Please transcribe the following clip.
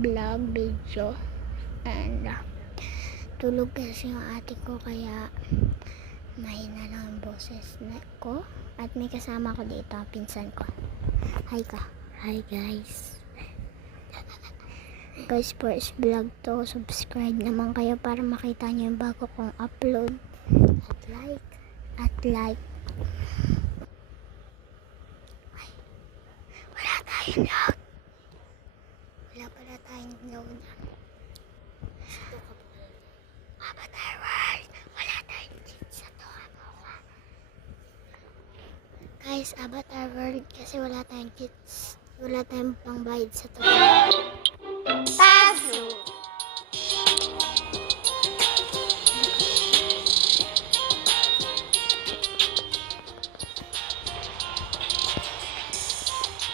vlog video. And tulog kasi yung ate ko, kaya mahina lang ang boses ko. At may kasama ko dito, pinsan ko. Hi ka. Hi guys. Guys, first vlog to. Subscribe naman kayo para makita nyo yung bago kong upload. At like. Ay, wala tayong load. Wala pala tayong load. Avatar World. Wala tayong cheats sa to. Guys, Avatar World kasi wala tayong cheats. Wala tayong pangbayad sa to.